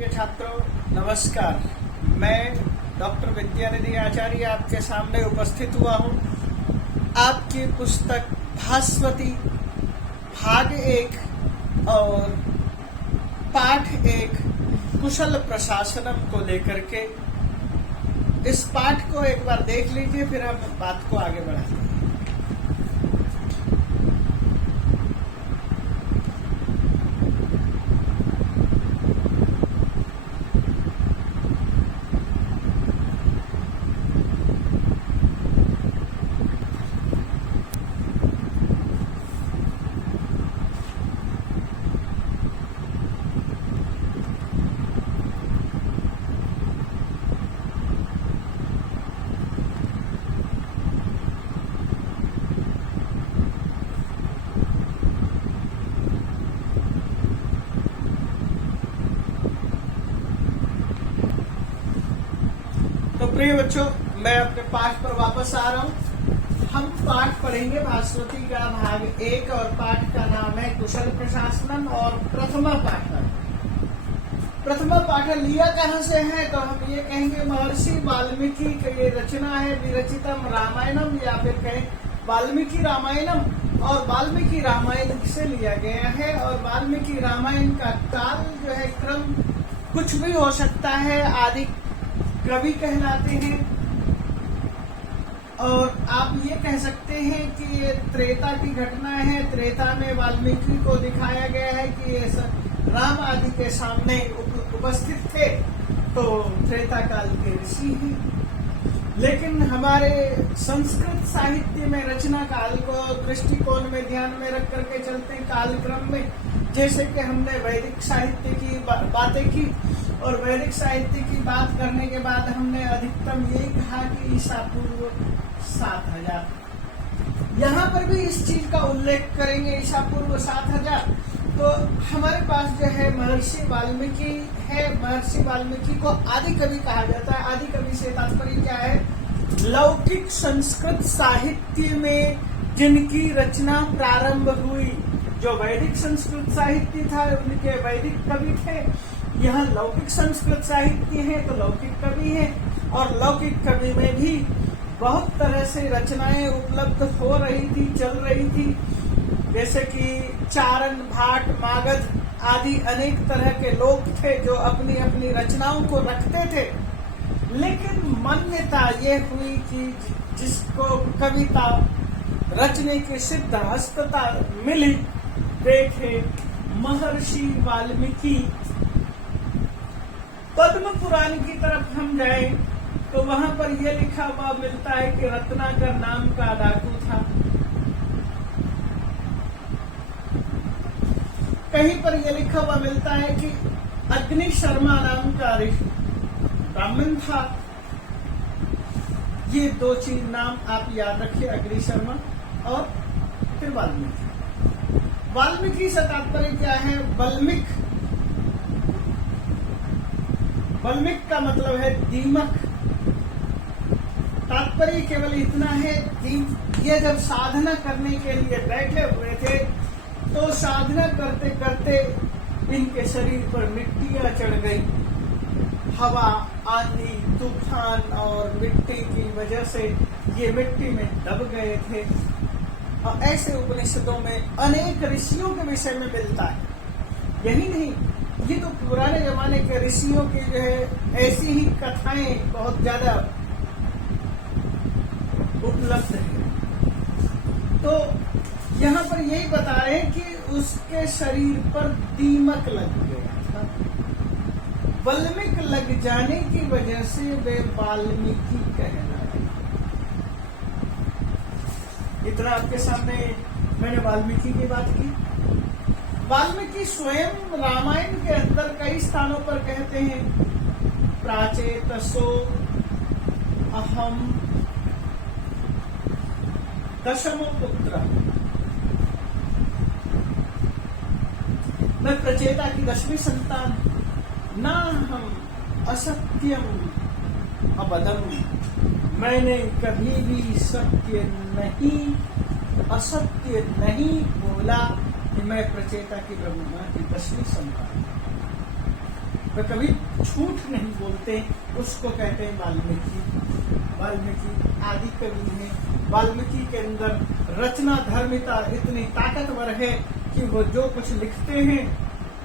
प्रिय छात्रों नमस्कार। मैं डॉक्टर विद्यानिधि आचार्य आपके सामने उपस्थित हुआ हूँ। आपकी पुस्तक भास्वती भाग 1 और पाठ 1 कुशल प्रशासनम को लेकर के। इस पाठ को एक बार देख लीजिए, फिर हम बात को आगे बढ़ाते हैं। तो प्रिय बच्चों, मैं अपने पाठ पर वापस आ रहा हूँ। हम पाठ पढ़ेंगे भास्वती का भाग 1 और पाठ का नाम है कुशल प्रशासनम और प्रथमा पाठन। प्रथमा पाठन लिया कहाँ से है तो हम ये कहेंगे महर्षि वाल्मीकि की ये रचना है विरचितम रामायणम, या फिर कहें वाल्मीकि रामायणम। और वाल्मीकि रामायण से लिया गया है और वाल्मीकि रामायण का काल जो है क्रम कुछ भी हो सकता है, आदि कवि कहलाते हैं। और आप ये कह सकते हैं कि ये त्रेता की घटना है। त्रेता में वाल्मीकि को दिखाया गया है कि ये राम आदि के सामने उपस्थित थे, तो त्रेता काल के ऋषि हैं। लेकिन हमारे संस्कृत साहित्य में रचना काल को दृष्टिकोण में ध्यान में रख करके चलते हैं कालक्रम में। जैसे कि हमने वैदिक साहित्य की बातें की, और वैदिक साहित्य की बात करने के बाद हमने अधिकतम यही कहा कि ईसा पूर्व 7000। यहाँ पर भी इस चीज का उल्लेख करेंगे, ईसा पूर्व 7000। तो हमारे पास जो है महर्षि वाल्मीकि है। महर्षि वाल्मीकि को आदि कवि कहा जाता है। आदि कवि से तात्पर्य क्या है? लौकिक संस्कृत साहित्य में जिनकी रचना प्रारंभ हुई। जो वैदिक संस्कृत साहित्य था उनके वैदिक कवि थे। यहाँ लौकिक संस्कृत साहित्य है तो लौकिक कवि है। और लौकिक कवि में भी बहुत तरह से रचनाएं उपलब्ध हो रही थी, चल रही थी। जैसे कि चारण, भाट, मागध आदि अनेक तरह के लोग थे जो अपनी अपनी रचनाओं को रखते थे। लेकिन मान्यता ये हुई कि जिसको कविता रचने की सिद्ध हस्तता मिली, देखे महर्षि वाल्मीकि। पद्म पुराण की तरफ हम जाएं तो वहां पर यह लिखा हुआ मिलता है कि रत्नाकर नाम का डाकू था। कहीं पर यह लिखा हुआ मिलता है कि अग्नि शर्मा नाम का ब्राह्मण था। ये दो चीज नाम आप याद रखिए, अग्नि शर्मा और फिर वाल्मीकि। वाल्मीकि से तात्पर्य क्या है? वल्मीक। वल्मीक का मतलब है दीमक। तात्पर्य केवल इतना है, ये जब साधना करने के लिए बैठे हुए थे तो साधना करते करते इनके शरीर पर मिट्टियां चढ़ गई। हवा, आंधी, तूफान और मिट्टी की वजह से ये मिट्टी में दब गए थे। और ऐसे उपनिषदों में अनेक ऋषियों के विषय में मिलता है। यही नहीं, ये तो पुराने जमाने के ऋषियों की जो है ऐसी ही कथाएं बहुत ज्यादा उपलब्ध है। तो यहाँ पर यही बता रहे हैं कि उसके शरीर पर दीमक लग गया था। वल्मीक लग जाने की वजह से वे वाल्मीकि कहलाए। इतना आपके सामने मैंने वाल्मीकि की बात की। वाल्मीकि स्वयं रामायण के अंदर कई स्थानों पर कहते हैं, प्राचेतसो अहम दशमो पुत्र। मैं प्रचेता की 10वीं संतान, ना हम असत्यम अबदम। मैंने कभी भी सत्य नहीं, असत्य नहीं बोला कि मैं प्रचेता की ब्रह्मा की 10वीं संतान। वे कभी झूठ नहीं बोलते, उसको कहते हैं वाल्मीकि। वाल्मीकि आदि कवि हैं। वाल्मीकि के अंदर रचना धर्मिता इतनी ताकतवर है कि वो जो कुछ लिखते हैं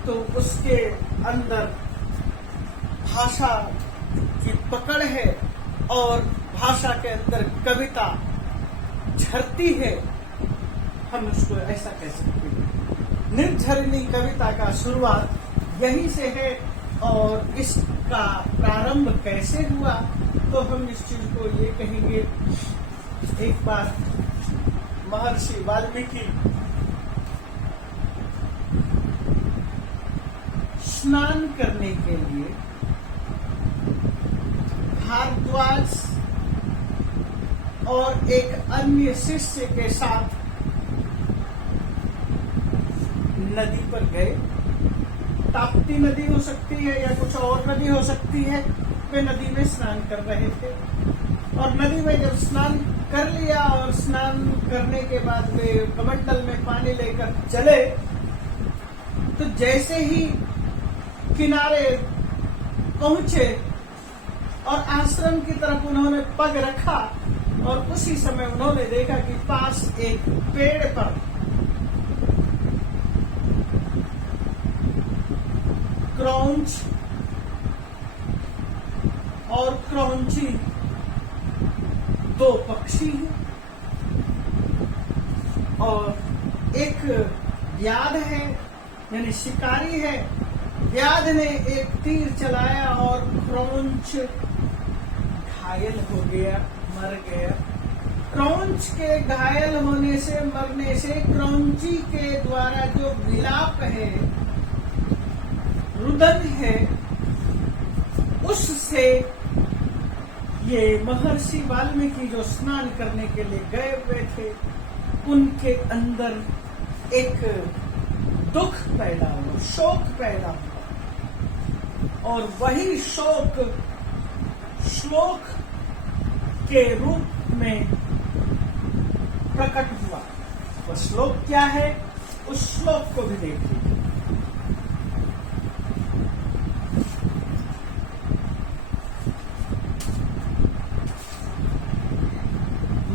तो उसके अंदर भाषा की पकड़ है और भाषा के अंदर कविता झरती है, हम उसको ऐसा कह सकते हैं। निर्झरनी कविता का शुरुआत यहीं से है और इसका प्रारंभ कैसे हुआ तो हम इस चीज को ये कहेंगे। एक बार महर्षि वाल्मीकि स्नान करने के लिए भारद्वाज और एक अन्य शिष्य के साथ नदी पर गए। ताप्ती नदी हो सकती है या कुछ और नदी हो सकती है। वे नदी में स्नान कर रहे थे और नदी में जब स्नान कर लिया और स्नान करने के बाद वे कमंडल में पानी लेकर चले तो जैसे ही किनारे पहुंचे और आश्रम की तरफ उन्होंने पग रखा और उसी समय उन्होंने देखा कि पास एक पेड़ पर क्रौंच और क्रौंची दो पक्षी हैं और एक व्याध है यानी शिकारी है। व्याध ने एक तीर चलाया और क्रौंच घायल हो गया, मर गया। क्रौंच के घायल होने से, मरने से क्रौंची के द्वारा जो विलाप है, रुदन है, उससे ये महर्षि वाल्मीकि जो स्नान करने के लिए गए हुए थे उनके अंदर एक दुख पैदा हुआ, शोक पैदा हुआ और वही शोक श्लोक के रूप में प्रकट हुआ। वह श्लोक क्या है, उस श्लोक को भी देख लीजिए।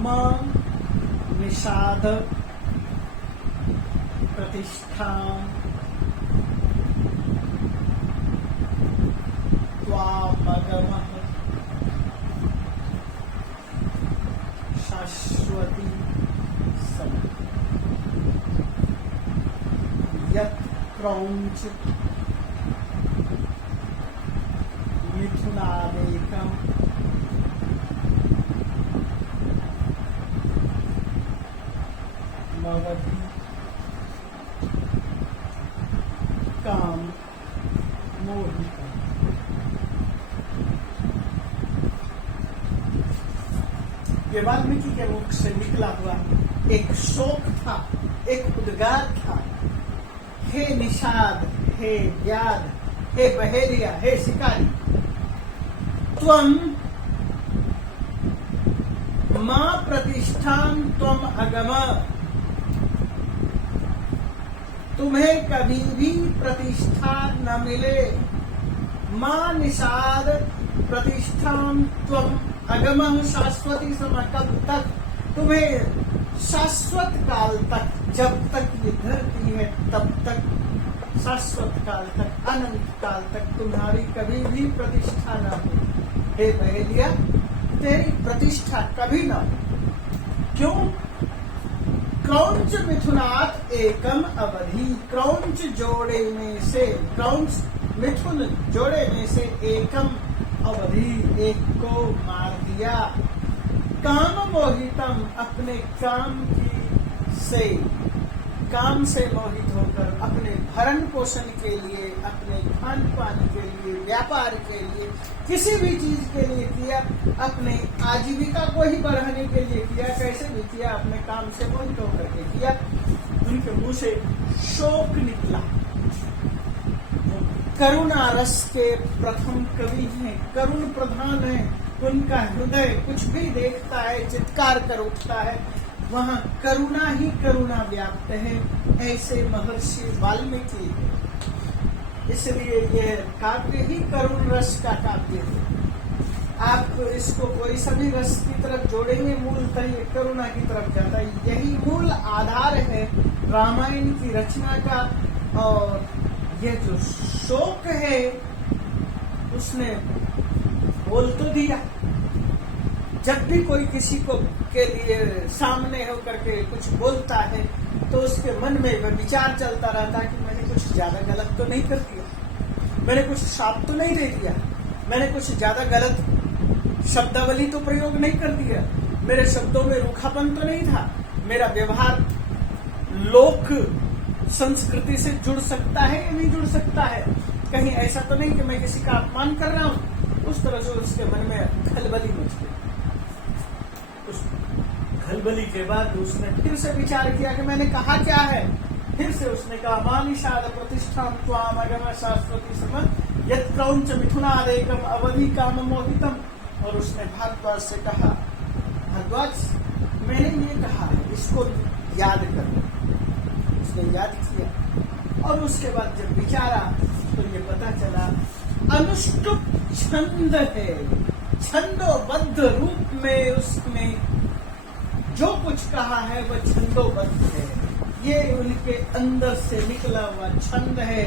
मां निषाद प्रतिष्ठा त्वामगमः शाश्वती सम यत् क्रौंच मिथुनादेकम् मवधि काम मोहिता। ये वाल्मीकि के मुख से निकला हुआ एक शोक था, एक उद्गार था। हे निषाद, हे व्याध, हे बहेरिया, हे शिकारी, त्वम मां प्रतिष्ठान त्वम अगम। तुम्हें कभी भी प्रतिष्ठा न मिले। मां निषाद प्रतिष्ठान त्वम अगम शाश्वती सम। कब तक? तुम्हें शाश्वत काल तक, जब तक ये धरती है तब तक, शाश्वत काल तक, अनंत काल तक तुम्हारी कभी भी प्रतिष्ठा न हो। हे बहेलिया, तेरी प्रतिष्ठा कभी न हो। क्यों? क्रौंच मिथुनात एकम अवधि। क्रौंच जोड़े में से, क्रौंच मिथुन जोड़े में से एकम अवधि, एक को मार दिया। काम मोहितम, अपने काम से मोहित होकर अपने भरण पोषण के लिए, अपने खान पान के लिए, व्यापार के लिए, किसी भी चीज के लिए किया, अपने आजीविका को ही बढ़ाने के लिए किया। कैसे भी किया, अपने काम से मोहित होकर के किया। उनके मुंह से शोक निकला। करुणा रस के प्रथम कवि हैं, करुण प्रधान है। उनका हृदय कुछ भी देखता है चित्कार कर उठता है, वहां करुणा ही करुणा व्याप्त है। ऐसे महर्षि वाल्मीकि है। इसलिए ये काव्य ही करुण रस का काव्य है। आप इसको कोई सभी रस की तरफ जोड़ेंगे, मूलतः ये करुणा की तरफ जाता है। यही मूल आधार है रामायण की रचना का। और ये जो शोक है उसने बोल तो दिया। जब भी कोई किसी को के लिए सामने होकर के कुछ बोलता है तो उसके मन में वह विचार चलता रहता है कि मैंने कुछ ज्यादा गलत तो नहीं कर दिया, मैंने कुछ श्राप तो नहीं दे दिया, मैंने कुछ ज्यादा गलत शब्दावली तो प्रयोग नहीं कर दिया, मेरे शब्दों में रूखापन तो नहीं था, मेरा व्यवहार लोक संस्कृति से जुड़ सकता है या नहीं जुड़ सकता है, कहीं ऐसा तो नहीं कि मैं किसी का अपमान कर रहा हूं। उस तरह से उसके मन में खलबली मच गई। उस खलबली के बाद उसने फिर से विचार किया कि मैंने कहा क्या है। फिर से उसने कहा मानिषाद प्रतिष्ठाम त्वाम अगम शाश्वती सम यत् क्रौंच मिथुनादेकम अवधि काम मोहितम। और उसने भारद्वाज से कहा, भारद्वाज मैंने ये कहा है, इसको याद करो। उसने याद किया और उसके बाद जब विचारा तो ये पता चला अनुष्टुप छंद है, छंदोबद्ध रूप में उसने जो कुछ कहा है वह छंदोबद्ध है। ये उनके अंदर से निकला हुआ छंद है,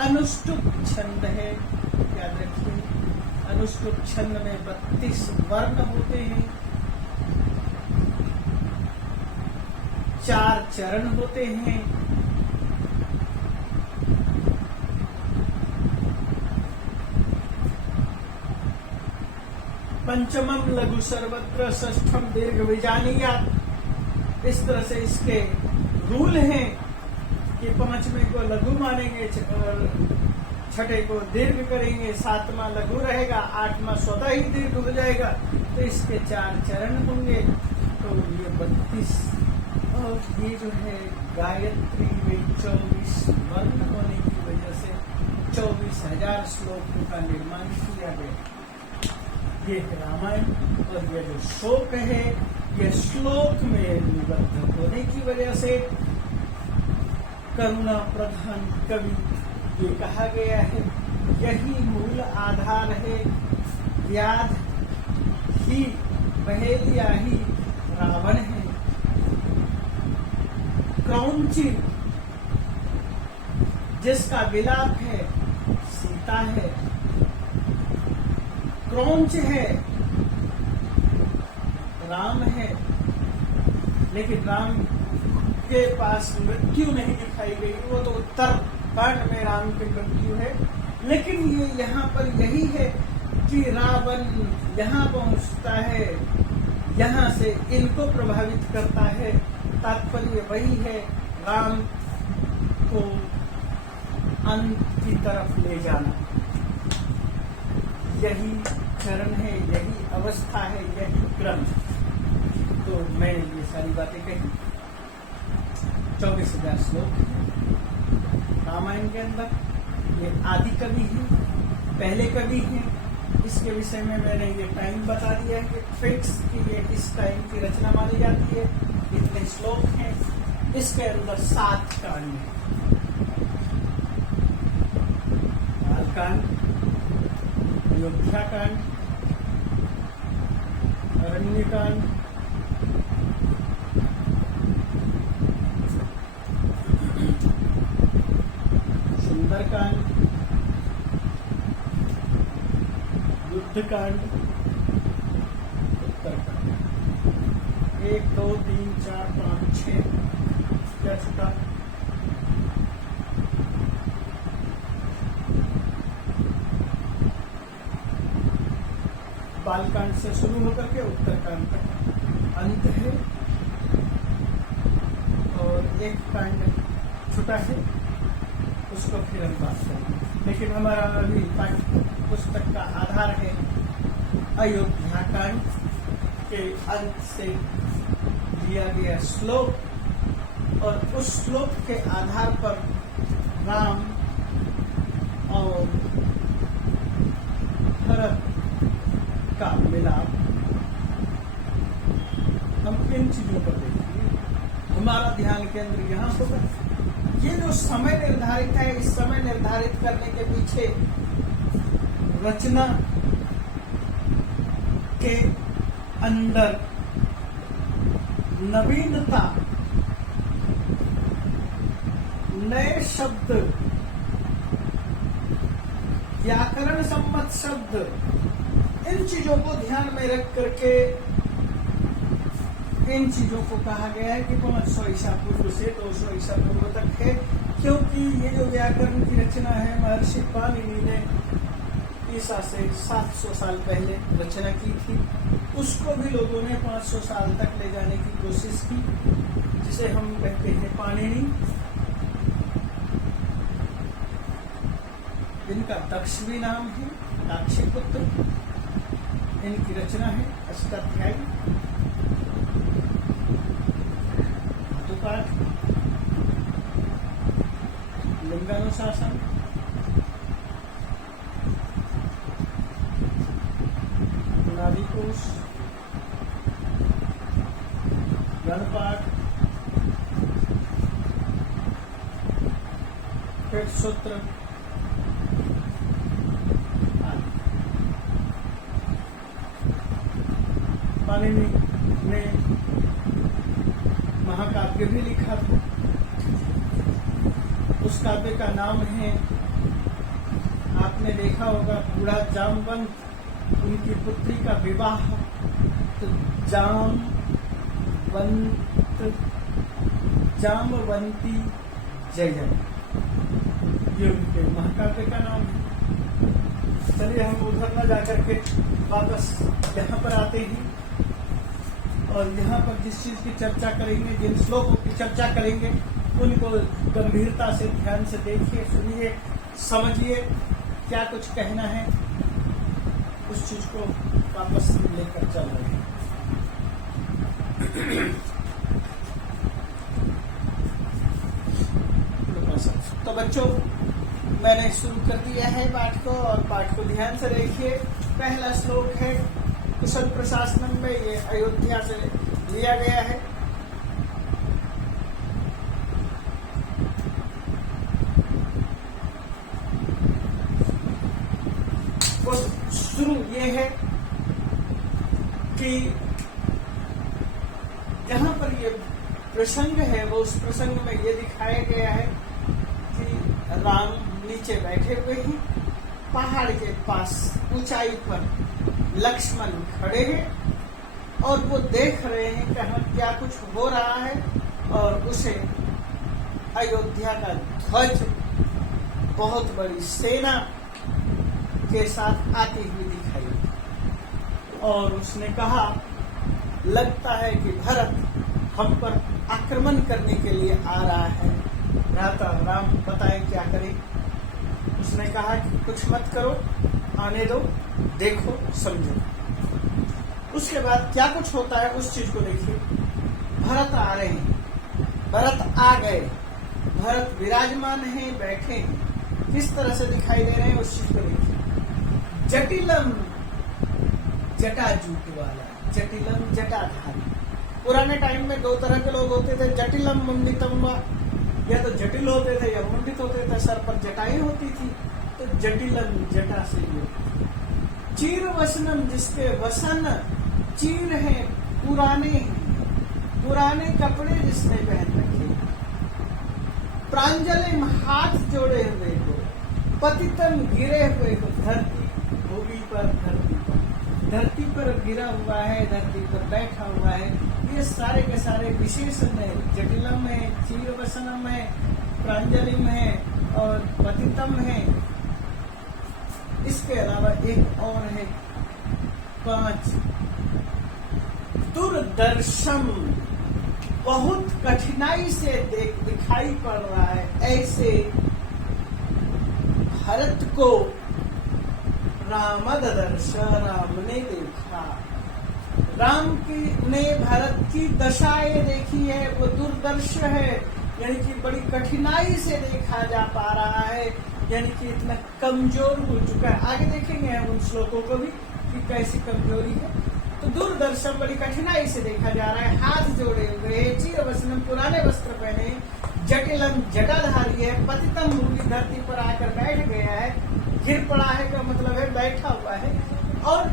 अनुष्टुप छंद है। याद रखिए, अनुष्टुप छंद में 32 वर्ण होते हैं, 4 चरण होते हैं, पंचमम लघु सर्वत्र षष्ठम दीर्घ विजानीया। इस तरह से इसके रूल हैं कि 5वें को लघु मानेंगे और 6ठे को दीर्घ करेंगे, 7वां लघु रहेगा, 8वां स्वतः ही दीर्घ हो जाएगा। तो इसके 4 चरण होंगे। तो ये 32 और ये जो है गायत्री में 24 वर्ण होने की वजह से 24,000 श्लोकों का निर्माण किया गया। ये रामायण। और यह जो शोक है यह श्लोक में निबद्ध होने की वजह से करुणा प्रधान कवि ये कहा गया है। यही मूल आधार है। व्याध ही पहेलिया ही रावण है, क्रौंची जिसका विलाप है सीता है, क्रौंच है राम है। लेकिन राम के पास मृत्यु नहीं दिखाई गई, वो तो उत्तर कांड में राम की मृत्यु है। लेकिन ये यहाँ पर यही है कि रावण यहाँ पहुंचता है, यहाँ से इनको प्रभावित करता है। तात्पर्य वही है, राम को अंत की तरफ ले जाना। यही चरण है, यही अवस्था है, यही क्रम। तो मैं ये सारी बातें कही। 24,000 श्लोक रामायण के अंदर। ये आदि कवि है, पहले कवि है। इसके विषय में मैंने ये टाइम बता दिया है कि फिक्स कि ये इस टाइम की रचना मानी जाती है। इतने श्लोक हैं। इसके अंदर 7 कांड हैं। बालकांड, अयोध्या कांड, अरण्य कांड, सुंदर कांड, युद्ध कांड, उत्तर कांड। 1 2 3 4 5 6 क्या छुटा? बालकांड से शुरू होकर के उत्तरकांड तक अंत है। और एक कांड छुटा है, उसको फिर हम बात करेंगे। लेकिन हमारा अभी पाठ्य पुस्तक का आधार है अयोध्या कांड के अंत से दिया गया श्लोक। और उस श्लोक के आधार पर राम और भरत का मिलाप हम इन चीजों पर देखेंगे। हमारा ध्यान केंद्र यहाँ होगा ये जो समय निर्धारित है, इस समय निर्धारित करने के पीछे रचना के अंदर नवीनता, नए शब्द, व्याकरण सम्मत शब्द, इन चीजों को ध्यान में रख करके इन चीजों को कहा गया है कि 500 ईसा पूर्व से 200 ईसा पूर्व तक है, क्योंकि ये जो व्याकरण की रचना है महर्षि पाणिनि ने ईसा से 700 साल पहले रचना की थी। उसको भी लोगों ने 500 साल तक ले जाने की कोशिश की, जिसे हम कहते हैं पाणिनि, जिनका दक्ष भी नाम है, दाक्षीपुत्र। इनकी रचना है अष्टाध्यायी, धातुपाठ, लिंगानुशासन, नाभिकोश, गणपाठ, पेट सूत्र, पाणिनि ने महाकाव्य भी लिखा था। उस काव्य का नाम है, आपने देखा होगा, बूढ़ा जामवंत, उनकी पुत्री का विवाह, तो जामवंती जयन, ये उनके महाकाव्य का नाम है। चलिए हम उधर न जाकर के वापस यहाँ पर आते हैं, और यहाँ पर जिस चीज की चर्चा करेंगे, जिन श्लोकों की चर्चा करेंगे, उनको गंभीरता से ध्यान से देखिए, सुनिए, समझिए क्या कुछ कहना है, उस चीज को वापस लेकर चल रहे हैं। तो बच्चों, मैंने शुरू कर दिया है पाठ को, और पाठ को ध्यान से देखिए। पहला श्लोक है कुशल प्रशासन में, ये अयोध्या से लिया गया है। वो शुरू ये है कि जहां पर ये प्रसंग है, वो उस प्रसंग में ये दिखाया गया है कि राम नीचे बैठे हुए हैं, पहाड़ के पास ऊंचाई पर लक्ष्मण खड़े हैं और वो देख रहे हैं कि क्या कुछ हो रहा है, और उसे अयोध्या का ध्वज बहुत बड़ी सेना के साथ आती हुई दिखाई, और उसने कहा, लगता है कि भरत हम पर आक्रमण करने के लिए आ रहा है। भ्राता राम बताएं क्या करें। उसने कहा कि कुछ मत करो, आने दो, देखो, समझो। उसके बाद क्या कुछ होता है उस चीज को देखिए। भरत आ रहे हैं, भरत आ गए, भरत विराजमान हैं, बैठे हैं, किस तरह से दिखाई दे रहे हैं उस चीज को देखिए। जटिलम जटाजूट वाला, जटिलम जटाधारी। पुराने टाइम में दो तरह के लोग होते थे, जटिलम मुंडितम, या तो जटिल होते थे या मुंडित होते थे, सर पर जटाएं होती थी, तो जटिलम जटा से चीर वसनम, जिसके वसन चीर हैं, पुराने कपड़े जिसने पहन रखे। प्रांजलिम, हाथ जोड़े हुए को। पतितम, गिरे हुए को, धरती भूमि पर, धरती पर गिरा हुआ है, धरती पर बैठा हुआ है। ये सारे के सारे विशेषण है। जटिलम है, चीरवसनम है, प्रांजलिम है और पतितम है। इसके अलावा एक और है, 5 दूरदर्शन, बहुत कठिनाई से दिखाई पड़ रहा है। ऐसे भरत को रामदर्श, राम ने देखा। राम की ने भरत की दशाएं देखी है, वो दुर्दर्श है, यानी कि बड़ी कठिनाई से देखा जा पा रहा है, यानी कि इतना कमजोर हो चुका है। आगे देखेंगे हम उन श्लोकों को भी कि कैसी कमजोरी है। तो दूरदर्शन बड़ी कठिनाई से देखा जा रहा है। हाथ जोड़े हुए, चीरवसनम, पुराने वस्त्र पहने, जटिलम जटाधारी है, पतितम भूमि धरती पर आकर बैठ गया है, गिर पड़ा है का मतलब है बैठा हुआ है। और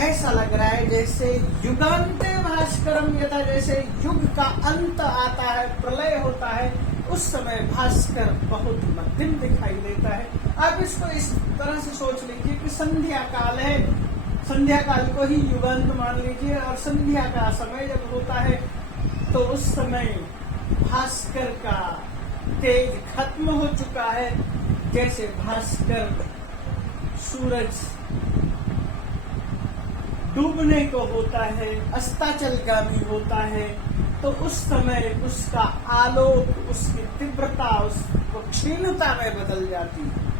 ऐसा लग रहा है जैसे युगांते भास्करम, यथा जैसे युग का अंत आता है, प्रलय होता है, उस समय भास्कर बहुत मध्यम दिखाई देता है। आप इसको इस तरह से सोच लीजिए कि संध्या काल है, संध्या काल को ही युगांत मान लीजिए, और संध्या का समय जब होता है तो उस समय भास्कर का तेज खत्म हो चुका है। जैसे भास्कर सूरज डूबने को होता है, अस्ताचलगामी होता है, तो उस समय उसका आलोक, उसकी तीव्रता, उसको क्षीणता में बदल जाती है।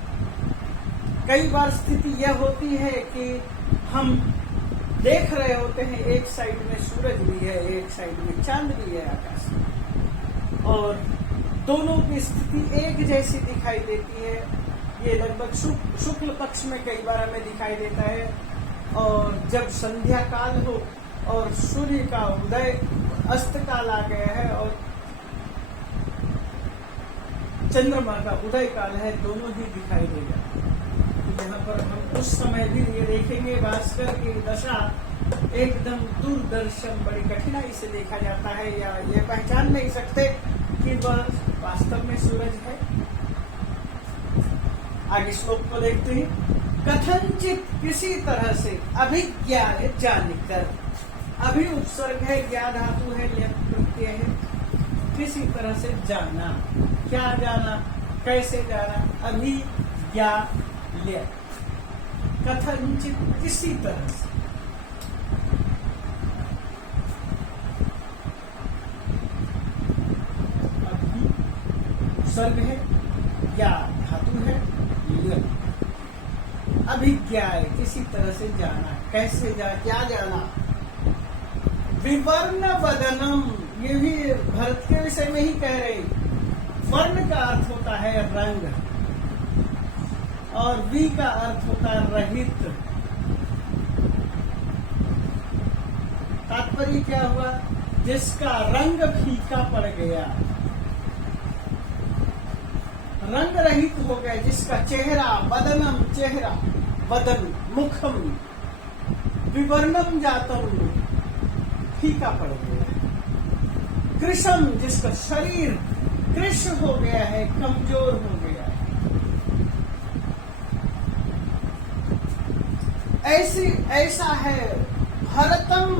कई बार स्थिति यह होती है कि हम देख रहे होते हैं एक साइड में सूरज भी है, एक साइड में चांद भी है आकाश में, और दोनों की स्थिति एक जैसी दिखाई देती है। ये लगभग शुक्ल पक्ष में कई बार हमें दिखाई देता है, और जब संध्या काल हो और सूर्य का उदय, अस्त काल आ गया है और चंद्रमा का उदय काल है, दोनों ही दिखाई देगा। यहाँ पर हम उस समय भी ये देखेंगे भास्कर की दशा एकदम दूरदर्शन, बड़ी कठिनाई से देखा जाता है, या ये पहचान नहीं सकते कि वह वास्तव में सूरज है। आगे श्लोक को देखते हैं। कथनचित किसी तरह से, अभिज्ञा जानकर, अभी उपसर्ग है, ज्ञा धातु है, लेप प्रत्यय है, किसी तरह से जाना। क्या जाना, कैसे जाना, अभिज्ञा ले, कथनचित किसी तरह से। अभी उपसर्ग है, ज्ञा धातु है, ले, अभिज्ञा है, किसी तरह से जाना, कैसे क्या जाना। विवर्ण वदनम, ये भी भरत के विषय में ही कह रहे। वर्ण का अर्थ होता है रंग, और वी का अर्थ होता है रहित। तात्पर्य क्या हुआ, जिसका रंग फीका पड़ गया, रंग रहित हो गया, जिसका चेहरा, वदनम चेहरा, वदन मुखम, विवर्णम जातम फीका पड़ गया। कृशम, जिसका शरीर कृश हो गया है, कमजोर हो गया है। ऐसा है भरतम,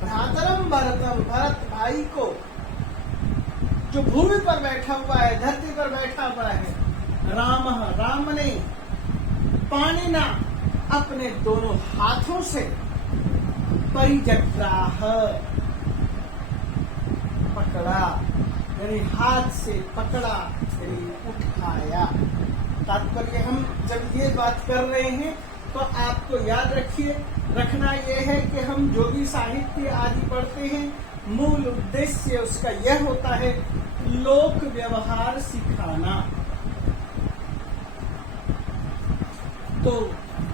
भ्रातरम भरतम, भरत भाई को, जो भूमि पर बैठा हुआ है, धरती पर बैठा हुआ है। राम, राम ने पाणिना, अपने दोनों हाथों से, परिजग्राह, पकड़ा, यानी हाथ से पकड़ा, यानी उठाया। तात्पर्य हम जब ये बात कर रहे हैं तो आपको याद रखना यह है कि हम जो भी साहित्य आदि पढ़ते हैं, मूल उद्देश्य उसका यह होता है लोक व्यवहार सिखाना। तो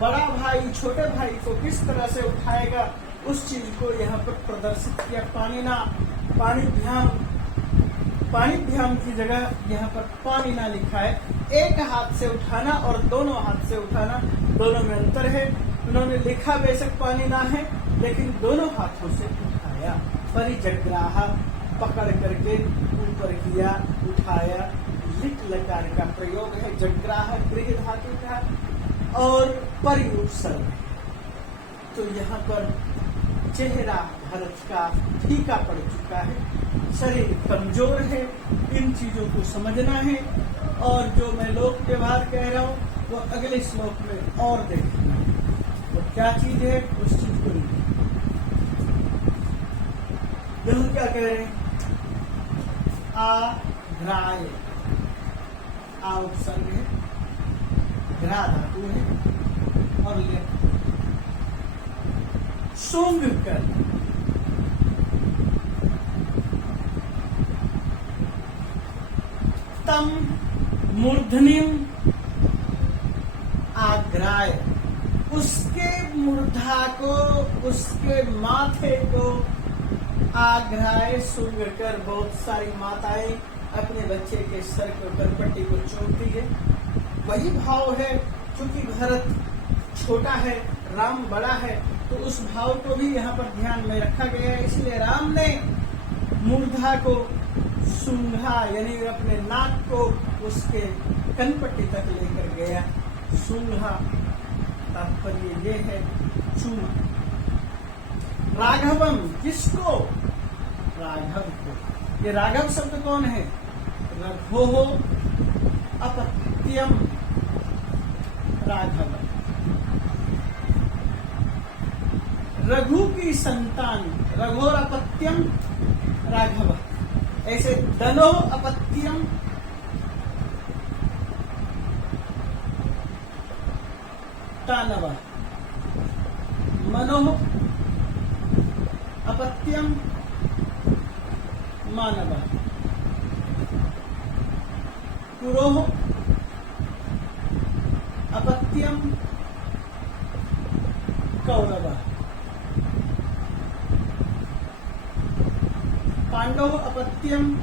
बड़ा भाई छोटे भाई को किस तरह से उठाएगा, उस चीज को यहाँ पर प्रदर्शित किया। पाणिना, पाणिभ्याम की जगह यहाँ पर पाणिना लिखा है। एक हाथ से उठाना और दोनों हाथ से उठाना, दोनों में अंतर है। उन्होंने लिखा बेशक पाणिना है, लेकिन दोनों हाथों से उठाया। परिजग्राह, पकड़ करके ऊपर किया, उठाया। लिट लकार का प्रयोग है। जग्राह गृह धातु का और परिउपसर्ग। तो यहाँ पर चेहरा भरत का फीका पड़ चुका है, शरीर कमजोर है। इन चीजों को समझना है, और जो मैं लोक व्यवहार कह रहा हूँ वो अगले श्लोक में और देखना है। तो क्या चीज है उस चीज को यह क्या कह रहे हैं, आघ्राय, आ उपसर्ग है, घ्रा धातु है और ले सूंघ कर, तम मूर्धनिम आग्राय, उसके मूर्धा को, उसके माथे को आग्राय सूंघ कर। बहुत सारी माताएं अपने बच्चे के सर को कनपट्टी को चूमती है। वही भाव है, क्योंकि भरत छोटा है, राम बड़ा है, तो उस भाव को भी यहाँ पर ध्यान में रखा गया है। इसलिए राम ने मूर्धा को सूंघा, यानी अपने नाक को उसके कनपट्टी तक लेकर गया। सूंघा तात्पर्य ये है चूमा। राघवम, किसको? राघव को। ये राघव शब्द कौन है? रघो अपत्यम राघव, रघु की संतान, रघोर अपत्यम राघव। ऐसे दनो अपत्यम दानव, मनो अपत्यम मानव, पुरोह अपत्यम कौरव, पांडव अपत्यम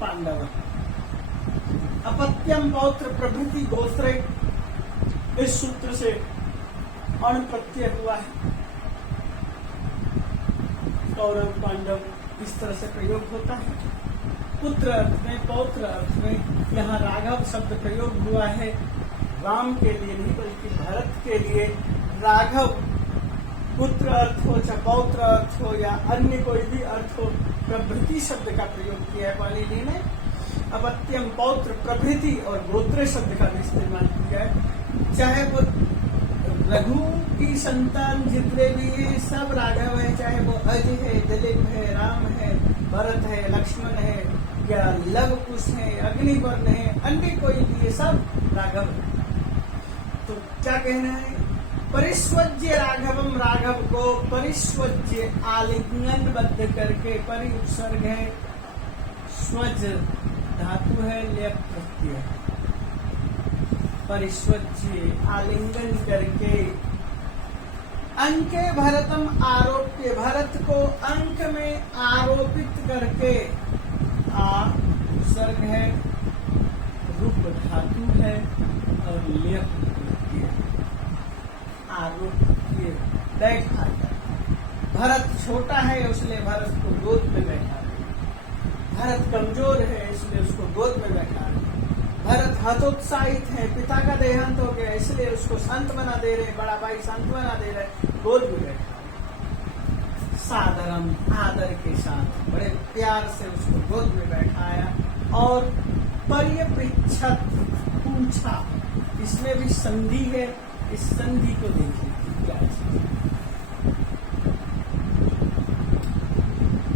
पांडव। अपत्यम पौत्र प्रभृति गोत्र, इस सूत्र से अण प्रत्यय हुआ है। कौरव पांडव इस तरह से प्रयोग होता है। पुत्र अर्थ में, पौत्र अर्थ में यहाँ राघव शब्द प्रयोग हुआ है। राम के लिए नहीं बल्कि भरत के लिए राघव पुत्र अर्थ हो, चाहे पौत्र अर्थ हो या अन्य कोई भी अर्थ हो, प्रभृति शब्द का प्रयोग किया है पाणिनि ने। अपत्यम, पौत्र, प्रभृति और गोत्र शब्द का भी इस्तेमाल किया है। चाहे वो रघु की संतान जितने भी हैं सब राघव है, चाहे वो अज है, दिलीप है, राम है, भरत है, लक्ष्मण है या लव कुश है, अग्निवर्ण है, अन्य कोई भी है, सब राघव है। तो क्या कहना है? परिस्वज्य राघवम, राघव को परिस्वज्य आलिंगनबद्ध करके, परि उपसर्ग है, स्वज धातु है, लेप प्रत्यय है। परिस्वज्य आलिंगन करके, अंके भरतम आरोप्य, भरत को अंक में आरोपित करके, आ उपसर्ग है, रूप धातु है और लेप प्रत्यय आरोप किए बैठा। भरत छोटा है इसलिए भरत को गोद में बैठा। भरत कमजोर है इसलिए उसको गोद में बैठा। भरत हतोत्साहित है, पिता का देहांत हो गया इसलिए उसको सांत्वना दे रहे, बड़ा भाई सांत्वना दे रहे, गोद में बैठा। सादरम, आदर के साथ बड़े प्यार से उसको गोद में बैठाया और पर्यपृच्छत, पूछा। इसमें भी संधि है, इस संधि को देखिए क्या है।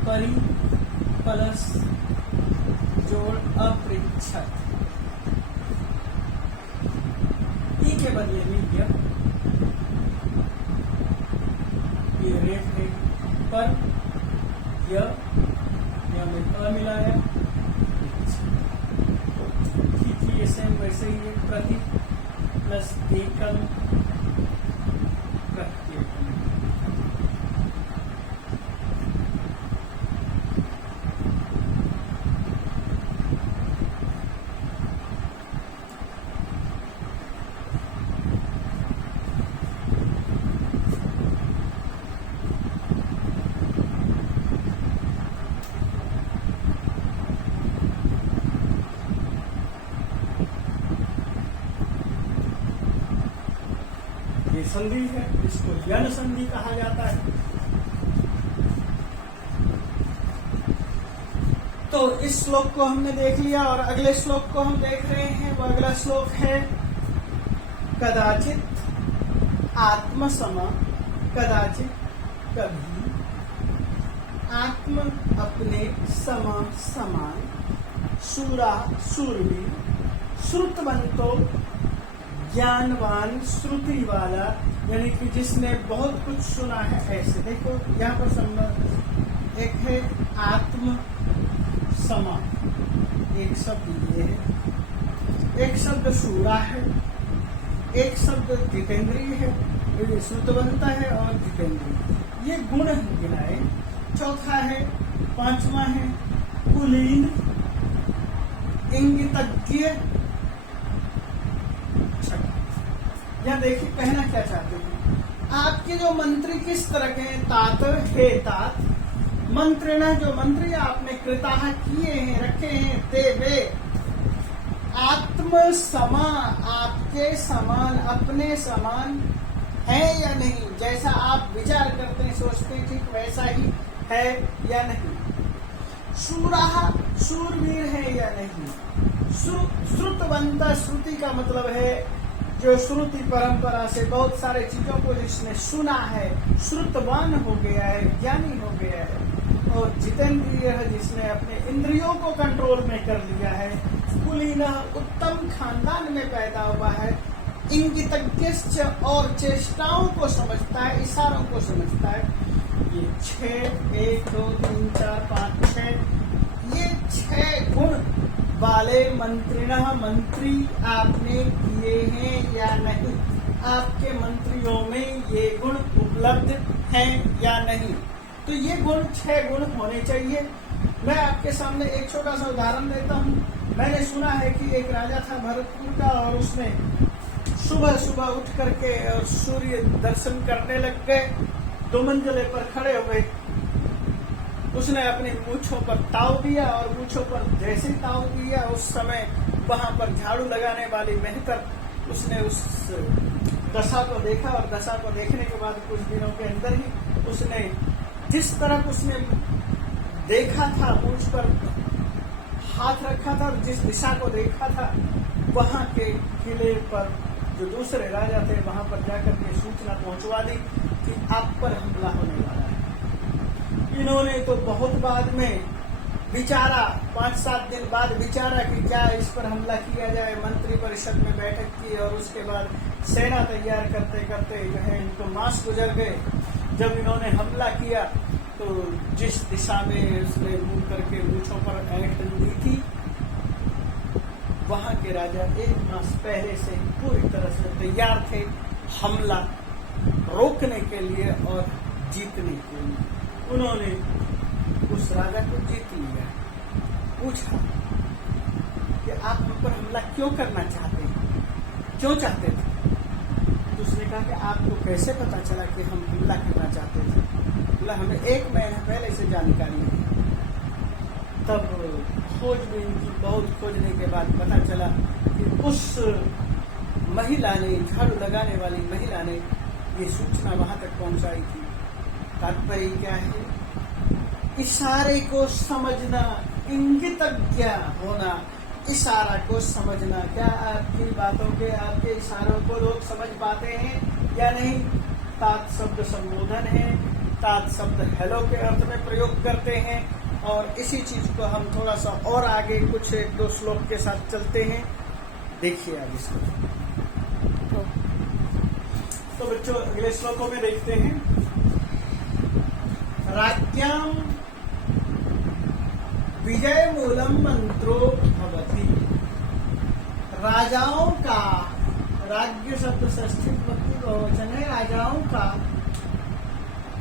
परि प्लस जोड़ अपृच्छत, ई के बदले में ये रेफ है, पर यह में प मिलाया, ठीक ये सेम वैसे ही है। प्रति प्लस एकम प्रत्येक, संधि है, इसको यन संधि कहा जाता है। तो इस श्लोक को हमने देख लिया और अगले श्लोक को हम देख रहे हैं। वो अगला श्लोक है कदाचित आत्मसम, कदाचित कभी, आत्म अपने, सम समान, शूरा शूरवीर, श्रुतवंतो ज्ञानवान, श्रुति वाला, यानी कि जिसने बहुत कुछ सुना है ऐसे। देखो यहाँ पर संबंध एक है आत्म समा, एक शब्द ये है, एक शब्द शूरा है, एक शब्द जितेंद्रिय है श्रुतवंत है और जितेंद्रिय, ये गुण हम गिनाए। चौथा है, पांचवा है कुलीन, इंगितज्ञ। यह देखिए कहना क्या चाहते हैं, आपके जो मंत्री किस तरह के हैं, तात हे तात, मंत्रिणा जो मंत्री आपने कृताः किए हैं, रखे हैं, ते वे आत्म समा, आपके समान, अपने समान है या नहीं, जैसा आप विचार करते हैं, सोचते हैं, ठीक वैसा ही है या नहीं। शूराः, शूरवीर है या नहीं। श्रुतवंत, श्रुति का मतलब है जो श्रुति परंपरा से बहुत सारे चीजों को जिसने सुना है, श्रुतवान हो गया है, ज्ञानी हो गया है। और जितेंद्रिय है, जिसने अपने इंद्रियों को कंट्रोल में कर लिया है। कुलीन, उत्तम खानदान में पैदा हुआ है। इंगितज्ञ, और चेष्टाओं को समझता है, इशारों को समझता है। ये 6, 1, 2, 3, 4, 5, 6, ये 6 गुण वाले मंत्रिणः, मंत्री आपने किए हैं या नहीं, आपके मंत्रियों में ये गुण उपलब्ध हैं या नहीं। तो ये गुण 6 गुण होने चाहिए। मैं आपके सामने एक छोटा सा उदाहरण देता हूँ। मैंने सुना है कि एक राजा था भरतपुर का, और उसने सुबह सुबह उठ करके और सूर्य दर्शन करने लग गए। 2 मंजिले पर खड़े हुए, उसने अपनी मूंछों पर ताव दिया, और मूंछों पर जैसे ताव दिया, उस समय वहां पर झाड़ू लगाने वाली मेहतर, उसने उस दशा को देखा, और दशा को देखने के बाद कुछ दिनों के अंदर ही उसने जिस तरफ उसने देखा था, मूंछ पर हाथ रखा था, और जिस दिशा को देखा था, वहां के किले पर जो दूसरे राजा थे, वहां पर जाकर के सूचना पहुंचवा दी कि आप पर हमला होने वाला है। इन्होंने तो बहुत बाद में विचारा, 5-7 दिन बाद विचारा कि क्या इस पर हमला किया जाए। मंत्री परिषद में बैठक की, और उसके बाद सेना तैयार करते करते जो है इनको मास गुजर गए। जब इन्होंने हमला किया तो जिस दिशा में उसने मुंह करके मूंछों पर ऐंठ दी थी, वहां के राजा 1 मास पहले से पूरी तरह से तैयार थे हमला रोकने के लिए और जीतने के लिए। उन्होंने उस राजा को जीत लिया। पूछा कि आप हम पर हमला क्यों करना चाहते हैं, क्यों चाहते थे? तो उसने कहा कि आपको कैसे पता चला कि हम हमला करना चाहते थे? बोला हमें 1 महीना पहले से जानकारी है। तब खोजबीन की, बहुत खोजने के बाद पता चला कि उस महिला ने, झाड़ू लगाने वाली महिला ने ये सूचना वहां तक पहुंचाई थी। तात्पर्य क्या है? इशारे को समझना, इंगितज्ञ होना, इशारा को समझना। क्या आपकी बातों के, आपके इशारों को लोग समझ पाते हैं या नहीं? तात शब्द संबोधन है, तात शब्द हेलो के अर्थ में प्रयोग करते हैं। और इसी चीज को हम थोड़ा सा और आगे कुछ 1-2 श्लोक के साथ चलते हैं। देखिए आगे इसको। तो बच्चों अगले श्लोकों में देखते हैं। राज्ञाम विजय मूलम मंत्रो भवति। राजाओं का, राज्य शब्द षष्ठी विभक्ति बहुवचन है, राजाओं का,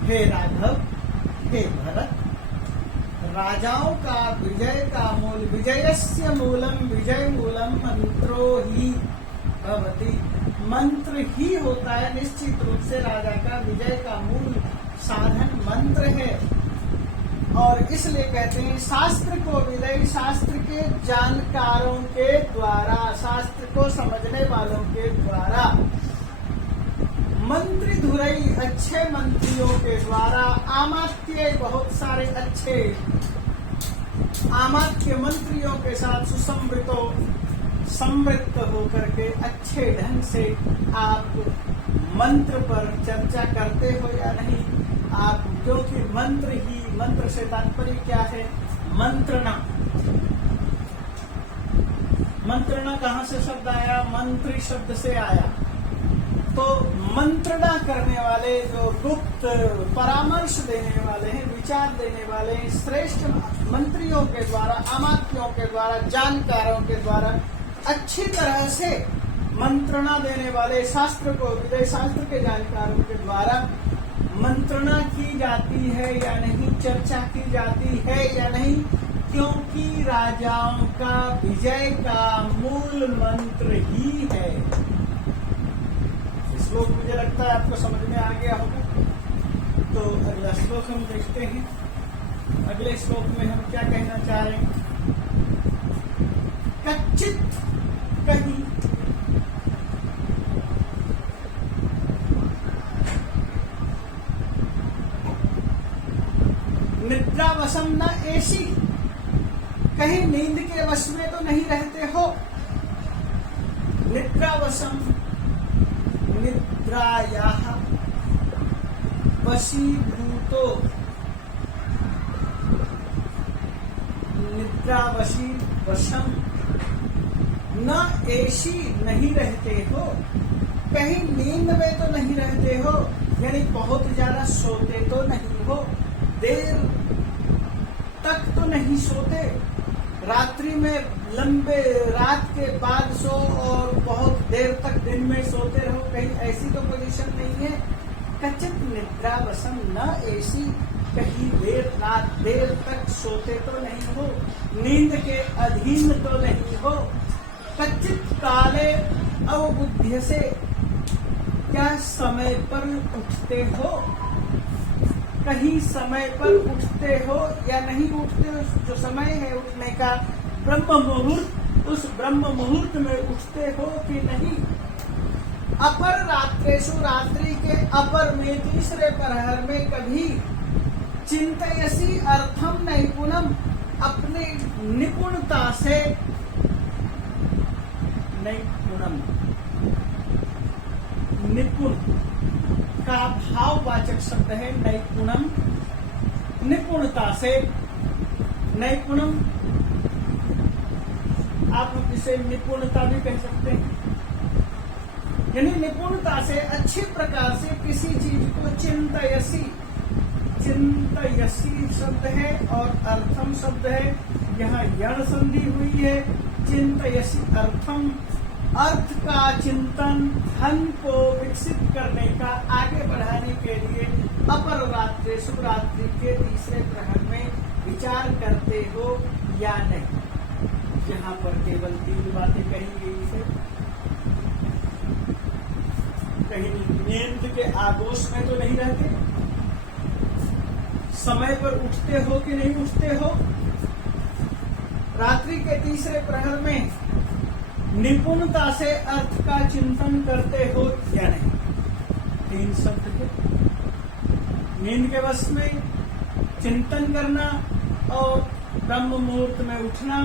हे राघव, हे भरत, राजाओं का विजय का मूल, विजयस्य मूलम, विजय मूलम मंत्रो ही भवति। मंत्र ही होता है, निश्चित रूप से राजा का विजय का मूल साधन मंत्र है। और इसलिए कहते हैं शास्त्र को विजय, शास्त्र के जानकारों के द्वारा, शास्त्र को समझने वालों के द्वारा, मंत्री धुरई अच्छे मंत्रियों के द्वारा, आमात्य बहुत सारे अच्छे आमात्य मंत्रियों के साथ समृद्ध होकर के अच्छे ढंग से आप मंत्र पर चर्चा करते हो या नहीं? आप, क्योंकि मंत्र ही, मंत्र से तात्पर्य क्या है? मंत्रणा। मंत्रणा कहाँ से शब्द आया? मंत्री शब्द से आया। तो मंत्रणा करने वाले, जो गुप्त परामर्श देने वाले हैं, विचार देने वाले हैं, श्रेष्ठ मंत्रियों के द्वारा, अमात्यों के द्वारा, जानकारों के द्वारा अच्छी तरह से मंत्रणा देने वाले शास्त्र को विदय शास्त्र के जानकारों के द्वारा मंत्रणा की जाती है या नहीं, चर्चा की जाती है या नहीं, क्योंकि राजाओं का विजय का मूल मंत्र ही है। श्लोक मुझे लगता है आपको समझ में आ गया होगा। तो अगला श्लोक हम देखते हैं। अगले श्लोक में हम क्या कहना चाह रहे हैं? कच्चित कहीं निद्रावशम न ऐसी, कहीं नींद के वश में तो नहीं रहते हो। निद्रावशम निद्रायाः वशीभूतो, निद्रावशी वशम न ऐसी नहीं रहते हो, कहीं नींद में तो नहीं रहते हो, यानी बहुत ज्यादा सोते तो नहीं हो, देर तक तो नहीं सोते, रात्रि में लंबे रात के बाद सो और बहुत देर तक दिन में सोते रहो, कहीं ऐसी तो पोजीशन नहीं है। कच्चित निद्रावशम न ऐसी, कहीं देर तक सोते तो नहीं हो, नींद के अधीन तो नहीं हो। कच्चित काले अवबुद्ध से, क्या समय पर उठते हो, कहीं समय पर उठते हो या नहीं उठते हो। जो समय है उठने का ब्रह्म मुहूर्त, उस ब्रह्म मुहूर्त में उठते हो कि नहीं। अपर रात्रेषु, रात्रि के अपर में तीसरे प्रहर में कभी चिंतयसी अर्थम नैपुणम, अपने निपुणता से, नैपुणम निपुण का भाववाचक शब्द है नैपुणम, निपुणता से। नैपुणम आप इसे निपुणता भी कह सकते हैं, यानी निपुणता से, अच्छे प्रकार से किसी चीज को चिंतयसी, चिंतयसी शब्द है और अर्थम शब्द है, यहाँ यण संधि हुई है। चिंतयसी अर्थम, अर्थ का चिंतन, धन को विकसित करने का, आगे बढ़ाने के लिए अपर रात्रि, शुभरात्रि के तीसरे प्रहर में विचार करते हो या नहीं। यहाँ पर केवल 3 बातें कही गई है। कहीं नींद के आगोश में तो नहीं रहते, समय पर उठते हो कि नहीं उठते हो, रात्रि के तीसरे प्रहर में निपुणता से अर्थ का चिंतन करते हो या नहीं। 3 शब्द के नींद के वश में चिंतन करना और ब्रह्म मुहूर्त में उठना,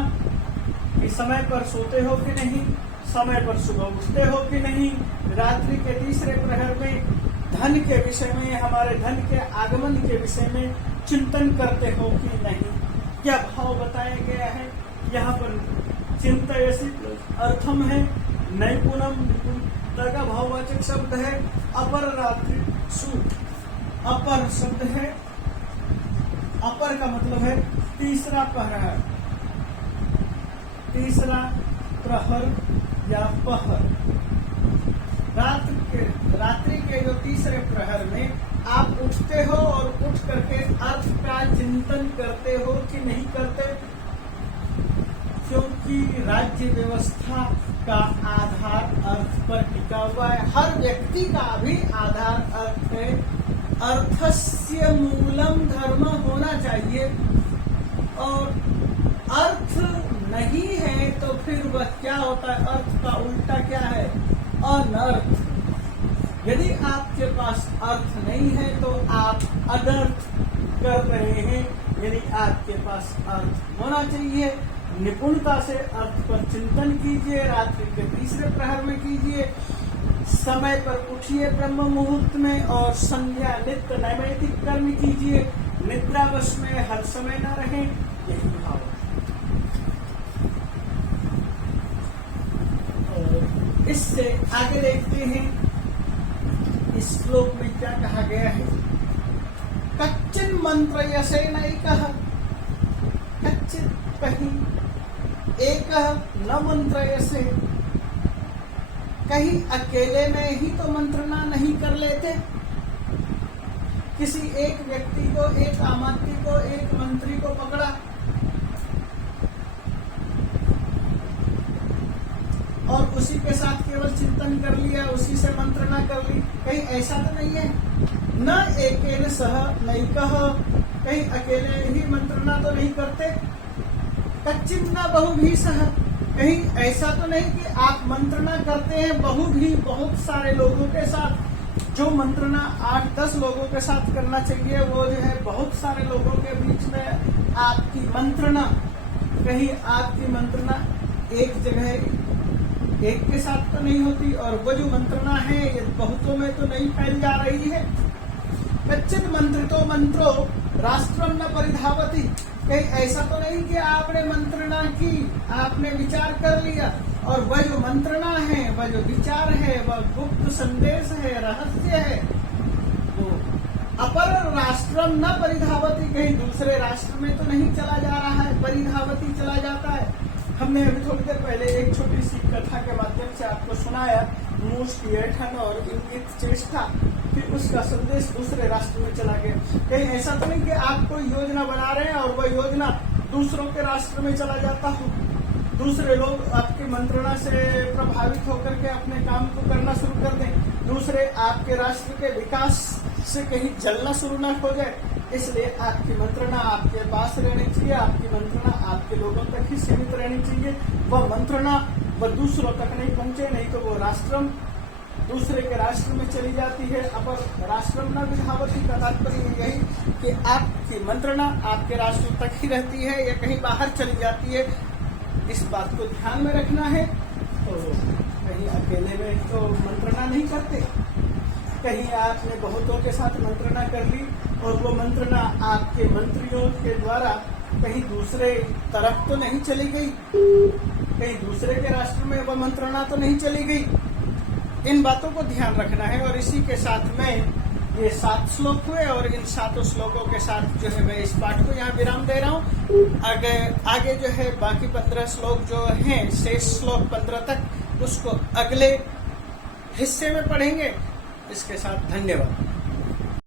कि समय पर सोते हो कि नहीं, समय पर सुबह उठते हो कि नहीं, रात्रि के तीसरे प्रहर में धन के विषय में, हमारे धन के आगमन के विषय में चिंतन करते हो कि नहीं। क्या भाव बताया गया है यहाँ पर? चिंतयसी अर्थम है, नैपुणम निपुणता का भाववाचक शब्द है, अपर रात्रि सु, अपर शब्द है, अपर का मतलब है तीसरा प्रहर, तीसरा प्रहर या पहर। रात्रि के जो तीसरे प्रहर में आप उठते हो और उठ करके अर्थ का चिंतन करते हो कि नहीं करते, क्योंकि राज्य व्यवस्था का आधार अर्थ पर टिका हुआ है। हर व्यक्ति का भी आधार अर्थ है। अर्थस्य मूलम धर्म होना चाहिए, और अर्थ नहीं है तो फिर वह क्या होता है? अर्थ का उल्टा क्या है? अनर्थ। यदि आपके पास अर्थ नहीं है तो आप अनर्थ कर रहे हैं, यानी आपके पास अर्थ होना चाहिए। निपुणता से अर्थ पर चिंतन कीजिए, रात्रि के तीसरे प्रहर में कीजिए, समय पर उठिए ब्रह्म मुहूर्त में, और संध्या नित्य नैमित्तिक कर्म कीजिए। निद्रावश में हर समय न रहें, यही भाव है। इससे आगे देखते हैं इस श्लोक में क्या कहा गया है। कच्चिन मंत्र यसे नैकः, कच्चित कहीं, एक न मंत्र यसे, कहीं अकेले में ही तो मंत्रणा नहीं कर लेते? किसी एक व्यक्ति को, एक आमात्य को, एक मंत्री को पकड़ा और उसी के साथ केवल चिंतन कर लिया, उसी से मंत्रणा कर ली। कहीं ऐसा तो नहीं है? न एकेन सह नैकः, कहीं अकेले ही मंत्रणा तो नहीं करते? कच्चित् न बहुभिः सह, कहीं ऐसा तो नहीं कि आप मंत्रणा करते हैं बहुत सारे लोगों के साथ? जो मंत्रणा 8-10 लोगों के साथ करना चाहिए, वो जो है बहुत सारे लोगों के बीच में आपकी मंत्रणा, कहीं आपकी मंत्रणा एक जगह एक के साथ तो नहीं होती, और वो जो मंत्रणा है ये बहुतों में तो नहीं फैल जा रही है। कच्चित् मंत्रितो मंत्रो राष्ट्रम न परिधावति, कहीं ऐसा तो नहीं कि आपने मंत्रणा की, आपने विचार कर लिया और वह जो मंत्रणा है, वह जो विचार है, वह गुप्त संदेश है, रहस्य है, वो अपर राष्ट्रम न परिधावति, कहीं दूसरे राष्ट्र में तो नहीं चला जा रहा है, परिधावति चला जाता है। हमने अभी थोड़ी देर पहले एक छोटी सी कथा के माध्यम से आपको सुनाया, मूस की ऐंठन और इंगित चेष्टा, फिर उसका संदेश दूसरे राष्ट्र में चला गया। कहीं ऐसा तो नहीं कि आप कोई योजना बना रहे हैं और वह योजना दूसरों के राष्ट्र में चला जाता हो, दूसरे लोग आपकी मंत्रणा से प्रभावित होकर के अपने काम को करना शुरू कर दें, दूसरे आपके राष्ट्र के विकास से कहीं जलना शुरू न हो जाए। इसलिए आपकी मंत्रणा आपके पास रहनी चाहिए, आपकी मंत्रणा आपके लोगों तक ही सीमित रहनी चाहिए। वह मंत्रणा वह दूसरों तक नहीं पहुंचे, नहीं तो वो राष्ट्रम दूसरे के राष्ट्र में चली जाती है। अपर राष्ट्रम न विधावति का तात्पर्य यही कि आपकी मंत्रणा आपके राष्ट्र तक ही रहती है या कहीं बाहर चली जाती है। इस बात को ध्यान में रखना है। तो कहीं अकेले में तो मंत्रणा नहीं करते, कहीं आपने बहुतों के साथ मंत्रणा कर ली और वो मंत्रणा आपके मंत्रियों के द्वारा कहीं दूसरे तरफ तो नहीं चली गई, कहीं दूसरे के राष्ट्र में वह मंत्रणा तो नहीं चली गई। इन बातों को ध्यान रखना है। और इसी के साथ में ये 7 श्लोक हुए और इन 7 श्लोकों के साथ जो है मैं इस पाठ को यहाँ विराम दे रहा हूँ। आगे जो है बाकी 15 श्लोक जो हैं, शेष श्लोक 15 तक, उसको अगले हिस्से में पढ़ेंगे। इसके साथ धन्यवाद।